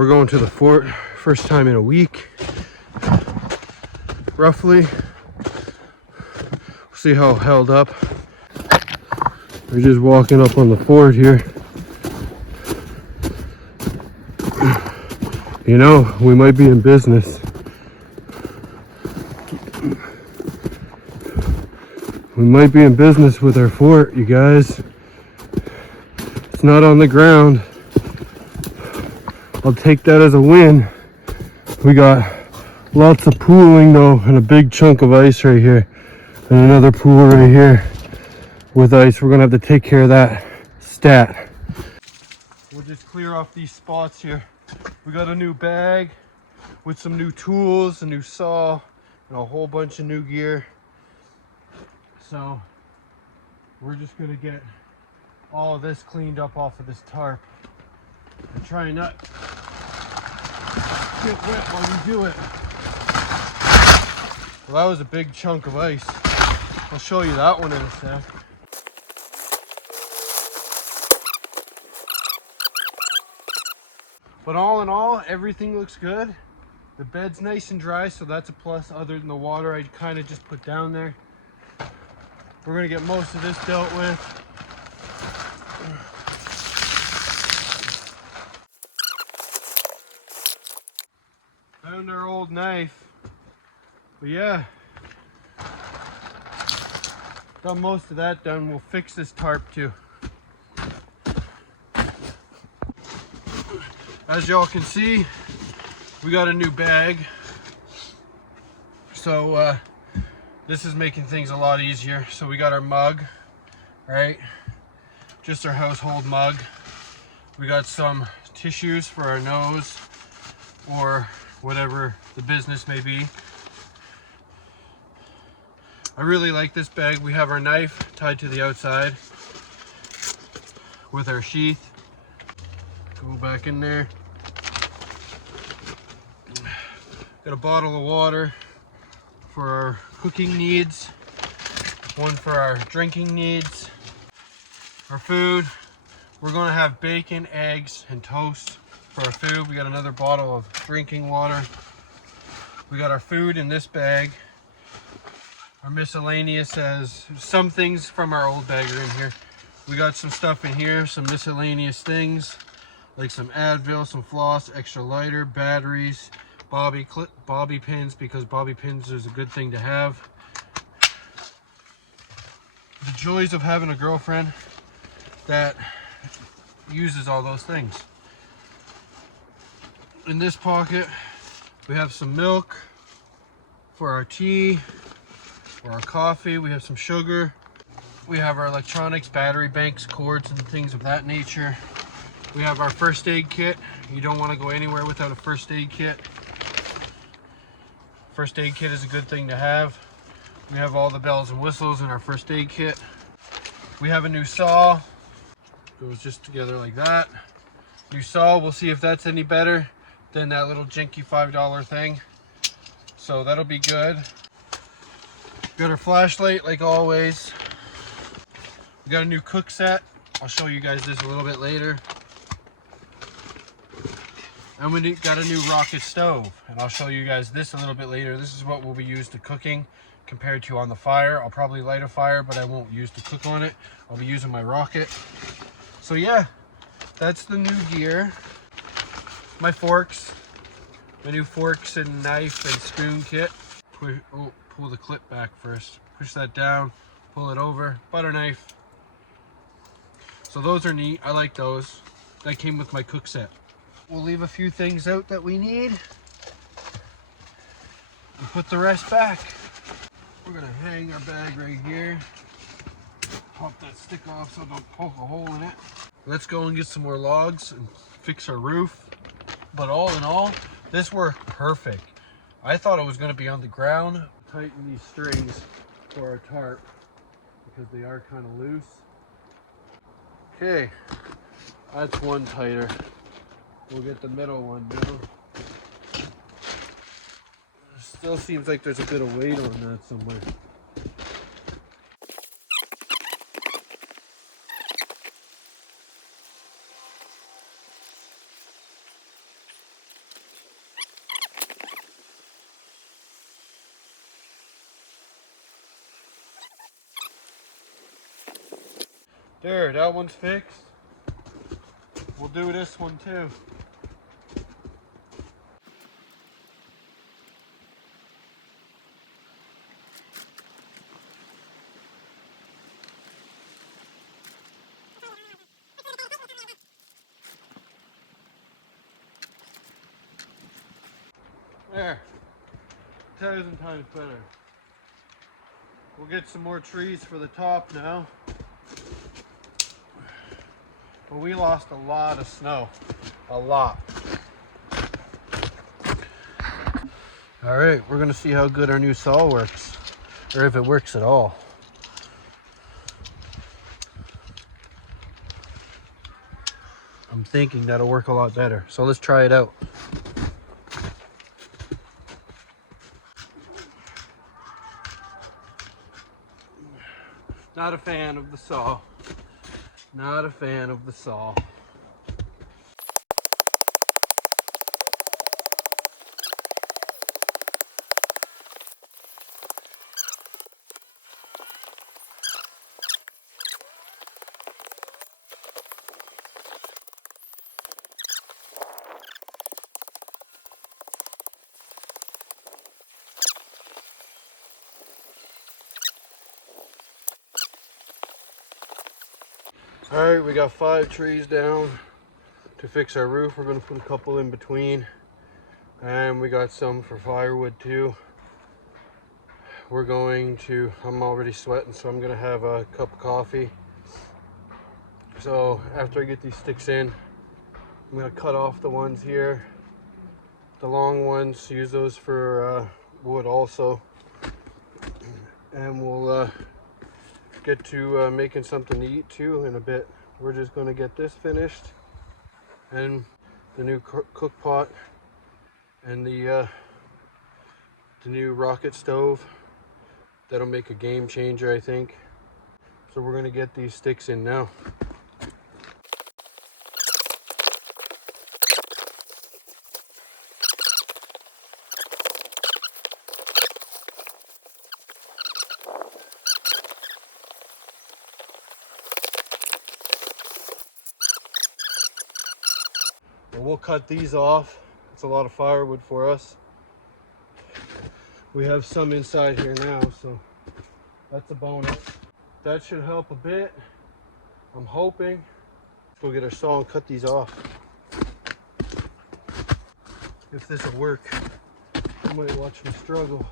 We're going to the fort, first time in a week, roughly. See how held up. We're just walking up on the fort here. You know, we might be in business. We might be in business with our fort, you guys. It's not on the ground. I'll take that as a win. We got lots of pooling though, and a big chunk of ice right here. And another pool right here with ice. We're gonna have to take care of that stat. We'll just clear off these spots here. We got a new bag with some new tools, a new saw, and a whole bunch of new gear. So we're just gonna get all of this cleaned up off of this tarp and try not get wet while we do it. Well, that was a big chunk of ice. I'll show you that one in a sec. But all in all, everything looks good. The bed's nice and dry, so that's a plus other than the water I kind of just put down there. We're gonna get most of this dealt with. Found our old knife. But yeah, got most of that done. We'll fix this tarp too. As y'all can see, we got a new bag. So this is making things a lot easier. So we got our mug, right? Just our household mug. We got some tissues for our nose or whatever the business may be. I really like this bag. We have our knife tied to the outside with our sheath. Go back in there. Got a bottle of water for our cooking needs, one for our drinking needs. Our food, we're gonna have bacon, eggs, and toast for our food. We got another bottle of drinking water. We got our food in this bag. Our miscellaneous has some things from our old bag are in here. We got some stuff in here, some miscellaneous things, like some Advil, some floss, extra lighter, batteries, bobby pins, because bobby pins is a good thing to have. The joys of having a girlfriend that uses all those things. In this pocket, we have some milk for our tea, for our coffee. We have some sugar. We have our electronics, battery banks, cords, and things of that nature. We have our first aid kit. You don't want to go anywhere without a first aid kit. First aid kit is a good thing to have. We have all the bells and whistles in our first aid kit. We have a new saw. Goes just together like that. New saw, we'll see if that's any better than that little jinky $5 thing. So that'll be good. Got our flashlight like always. We got a new cook set. I'll show you guys this a little bit later. And we got a new rocket stove, and I'll show you guys this a little bit later. This is what will be used to cooking compared to on the fire. I'll probably light a fire, but I won't use to cook on it. I'll be using my rocket. So yeah, that's the new gear. My forks, my new forks and knife and spoon kit. Pull the clip back first. Push that down, pull it over, butter knife. So those are neat, I like those. That came with my cook set. We'll leave a few things out that we need and put the rest back. We're gonna hang our bag right here. Pop that stick off so don't poke a hole in it. Let's go and get some more logs and fix our roof. But all in all, this worked perfect. I thought it was gonna be on the ground. Tighten these strings for our tarp because they are kind of loose. Okay, that's one tighter. We'll get the middle one now. Still seems like there's a bit of weight on that somewhere. There, that one's fixed. We'll do this one too. There, 1,000 times better. We'll get some more trees for the top now. But we lost a lot of snow, a lot. All right, we're gonna see how good our new saw works, or if it works at all. I'm thinking that'll work a lot better. So let's try it out. Not a fan of the saw. Not a fan of the saw. All right, we got 5 trees down to fix our roof. We're gonna put a couple in between, and we got some for firewood too. We're going to, I'm already sweating, so I'm gonna have a cup of coffee. So after I get these sticks in, I'm gonna cut off the ones here, the long ones, use those for wood also, and we'll get to making something to eat too in a bit. We're just going to get this finished, and the new cook pot, and the new rocket stove. That'll make a game changer, I think. So we're going to get these sticks in now. We'll cut these off. It's a lot of firewood for us. We have some inside here now, so that's a bonus. That should help a bit, I'm hoping. Let's go get our saw and cut these off. If this will work, you might watch me struggle.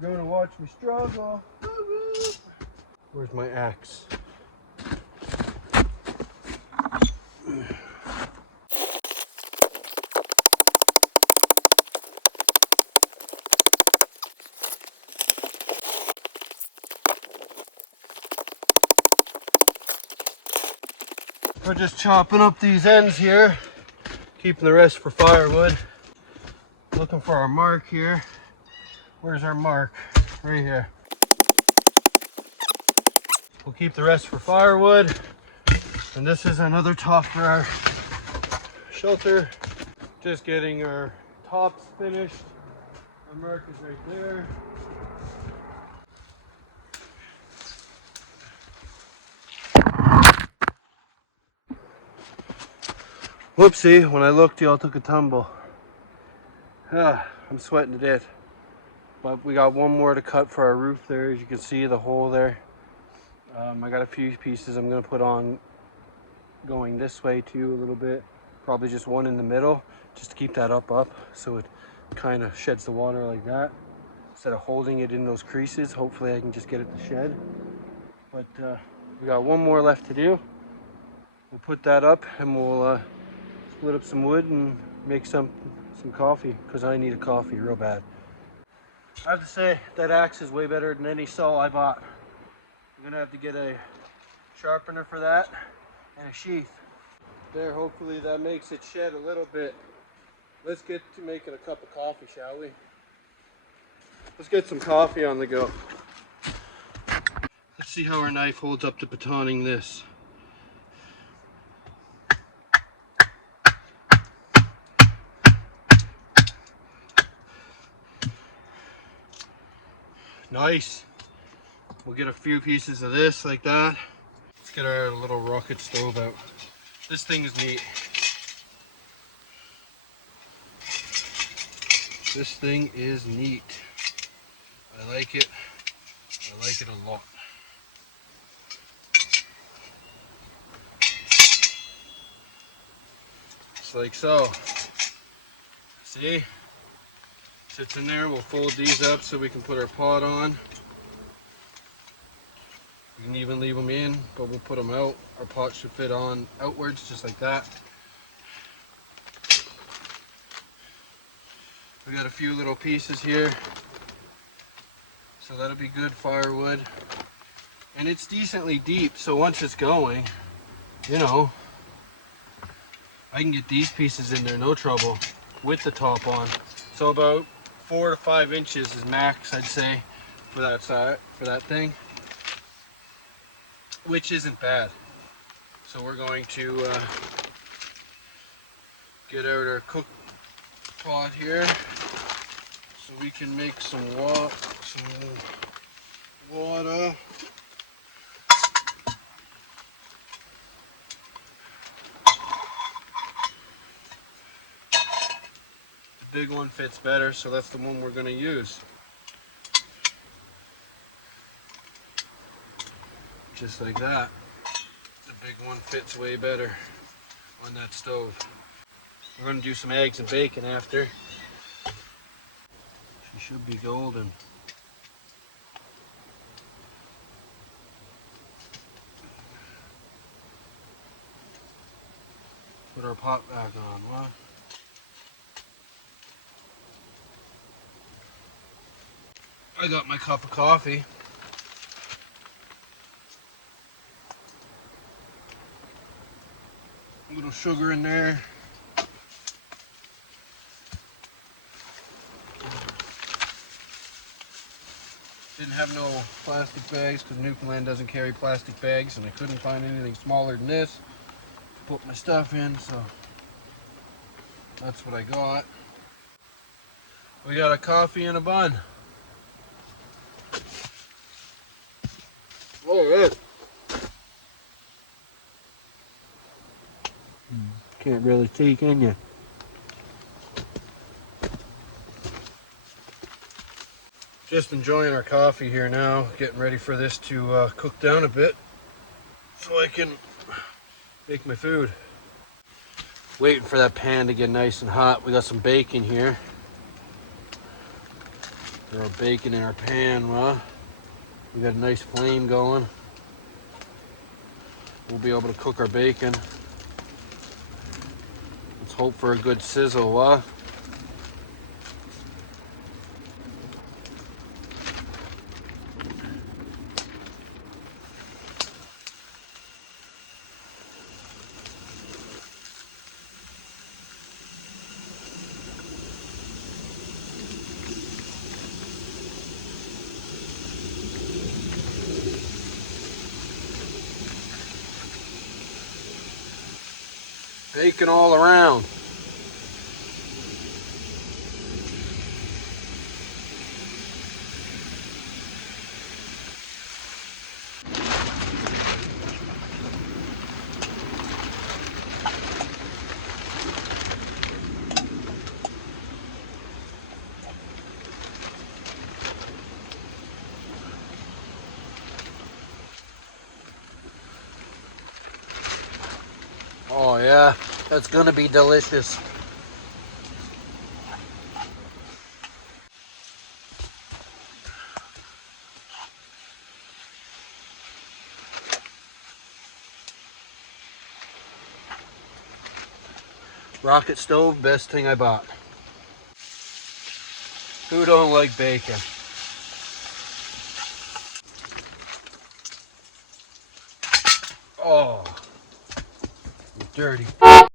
You're gonna watch me struggle. Where's my axe? We're just chopping up these ends here, keeping the rest for firewood. Looking for our mark here. Where's our mark? Right here. We'll keep the rest for firewood. And this is another top for our shelter. Just getting our tops finished. Our mark is right there. Whoopsie, when I looked, y'all took a tumble. I'm sweating to death. But we got one more to cut for our roof there. As you can see, the hole there. I got a few pieces I'm gonna put on going this way too a little bit. Probably just one in the middle, just to keep that up, so it kind of sheds the water like that. Instead of holding it in those creases, hopefully I can just get it to shed. But we got one more left to do. We'll put that up and we'll split up some wood and make some coffee, because I need a coffee real bad. I have to say, that axe is way better than any saw I bought. I'm gonna have to get a sharpener for that and a sheath. There, hopefully that makes it shed a little bit. Let's get to making a cup of coffee, shall we? Let's get some coffee on the go. Let's see how our knife holds up to batoning this. Nice. We'll get a few pieces of this like that. Let's get our little rocket stove out. This thing is neat. This thing is neat. I like it. I like it a lot. Just like so. See? Sits in there. We'll fold these up so we can put our pot on. We can even leave them in, but we'll put them out. Our pot should fit on outwards, just like that. We got a few little pieces here, so that'll be good firewood. And it's decently deep, so once it's going, you know, I can get these pieces in there no trouble with the top on. So about 4 to 5 inches is max, I'd say, for that side, for that thing, which isn't bad. So we're going to get out our cook pot here so we can make some water. The big one fits better, so that's the one we're going to use. Just like that. The big one fits way better on that stove. We're going to do some eggs and bacon after. She should be golden. Put our pot back on, what? I got my cup of coffee. A little sugar in there. Didn't have no plastic bags because Newfoundland doesn't carry plastic bags, and I couldn't find anything smaller than this to put my stuff in, so that's what I got. We got a coffee and a bun. Oh, yeah. Can't really see, can you? Just enjoying our coffee here now, getting ready for this to cook down a bit so I can make my food. Waiting for that pan to get nice and hot. We got some bacon here. Got our bacon in our pan, huh? We got a nice flame going. We'll be able to cook our bacon. Let's hope for a good sizzle, huh? Bacon all around. Oh yeah, that's gonna be delicious. Rocket stove, best thing I bought. Who don't like bacon? Oh, it's dirty. I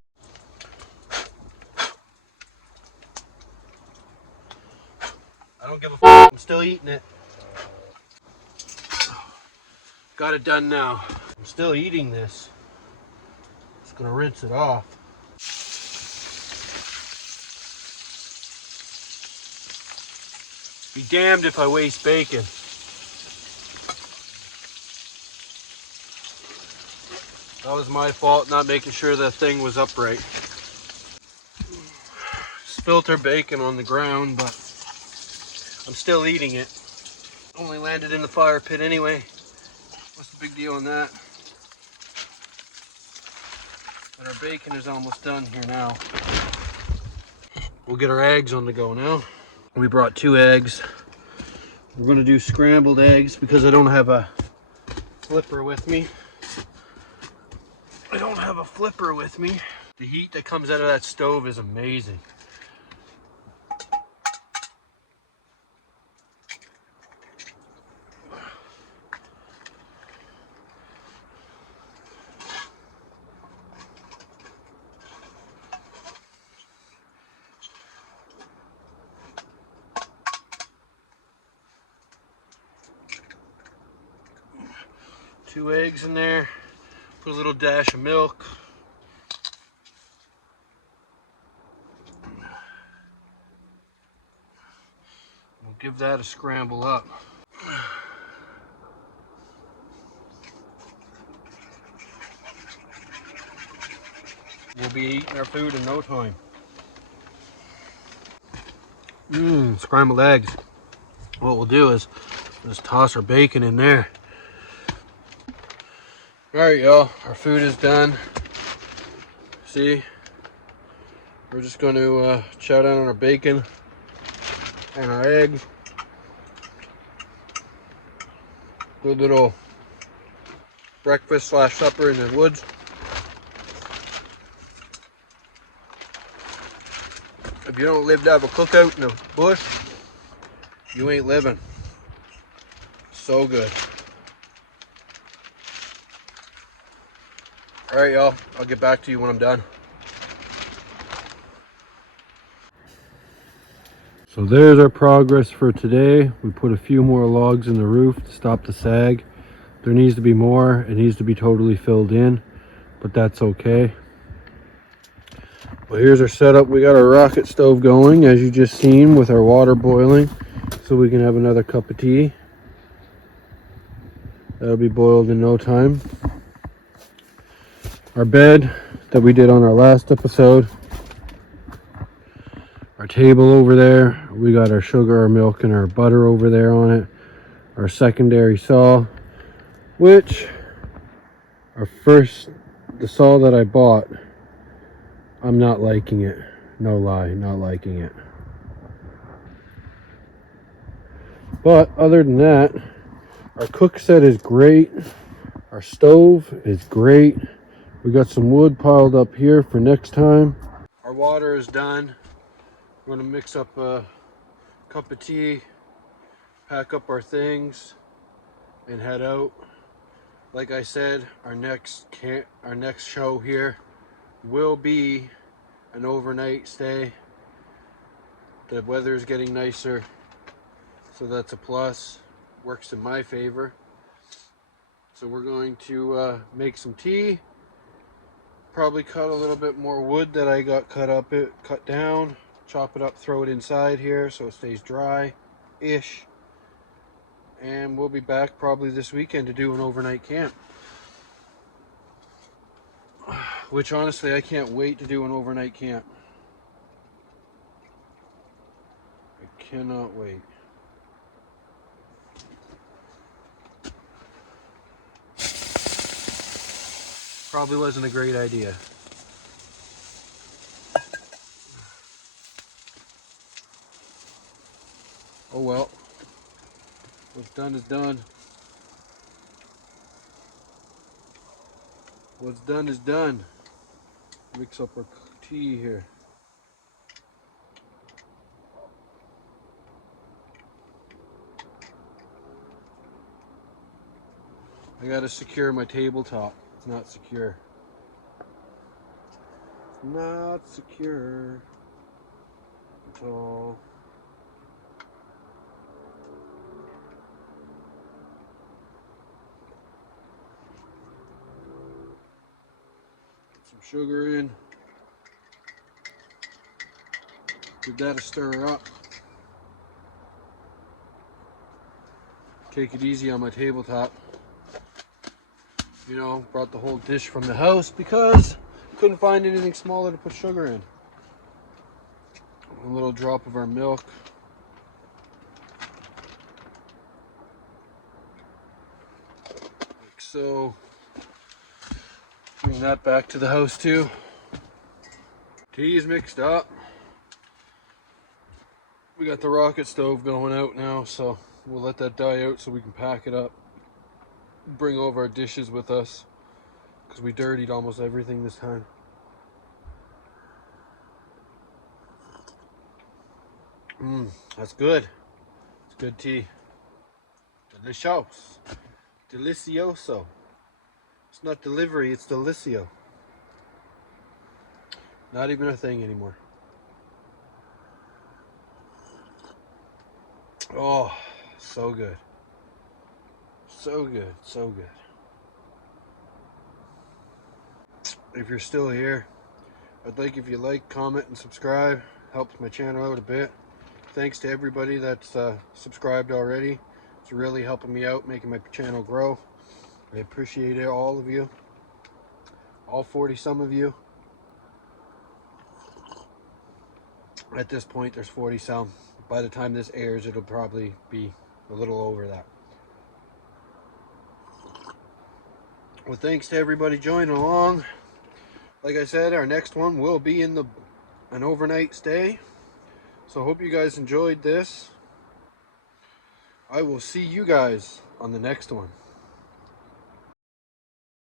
don't give a f. I'm still eating it. Got it done now. I'm still eating this. Just gonna rinse it off. Be damned if I waste bacon. That was my fault, not making sure that thing was upright. Spilt our bacon on the ground, but I'm still eating it. Only landed in the fire pit anyway. What's the big deal on that? But our bacon is almost done here now. We'll get our eggs on the go now. We brought 2 eggs. We're gonna do scrambled eggs because I don't have a flipper with me. The heat that comes out of that stove is amazing. Two eggs in there. Put a little dash of milk. We'll give that a scramble up. We'll be eating our food in no time. Scrambled eggs. What we'll do is just toss our bacon in there. Alright, y'all, our food is done. See? We're just going to chow down on our bacon and our eggs. Good little breakfast slash supper in the woods. If you don't live to have a cookout in the bush, you ain't living. So good. Alright, y'all, I'll get back to you when I'm done. So there's our progress for today. We put a few more logs in the roof to stop the sag. There needs to be more. It needs to be totally filled in, but that's okay. Well, here's our setup. We got our rocket stove going, as you just seen, with our water boiling, so we can have another cup of tea. That'll be boiled in no time. Our bed that we did on our last episode. Our table over there. We got our sugar, our milk, and our butter over there on it. Our secondary saw, which the saw that I bought, I'm not liking it. No lie, not liking it. But other than that, our cook set is great. Our stove is great. We got some wood piled up here for next time. Our water is done. We're gonna mix up a cup of tea, pack up our things, and head out. Like I said, our next show here will be an overnight stay. The weather is getting nicer, so that's a plus. Works in my favor. So we're going to make some tea. Probably cut a little bit more wood that I got cut down. Chop it up, throw it inside here so it stays dry-ish. And we'll be back probably this weekend to do an overnight camp. Which honestly, I can't wait to do an overnight camp. I cannot wait. Probably wasn't a great idea. Oh well. What's done is done. What's done is done. Mix up our tea here. I gotta secure my tabletop. It's not secure. It's not secure at all. Put some sugar in. Give that a stir up. Take it easy on my tabletop. You know, brought the whole dish from the house because couldn't find anything smaller to put sugar in. A little drop of our milk. Like so. Bring that back to the house too. Tea is mixed up. We got the rocket stove going out now, so we'll let that die out so we can pack it up. Bring over our dishes with us because we dirtied almost everything this time. That's good. It's good tea. Delicious. Delicioso. It's not delivery, it's delicio. Not even a thing anymore. Oh, so good. So good, so good. If you're still here, I'd like if you like, comment, and subscribe. Helps my channel out a bit. Thanks to everybody that's subscribed already. It's really helping me out, making my channel grow. I appreciate it, all of you. All 40 some of you. At this point, there's 40 some. By the time this airs, it'll probably be a little over that. Well, thanks to everybody joining along. Like I said, our next one will be in an overnight stay. So hope you guys enjoyed this. I will see you guys on the next one.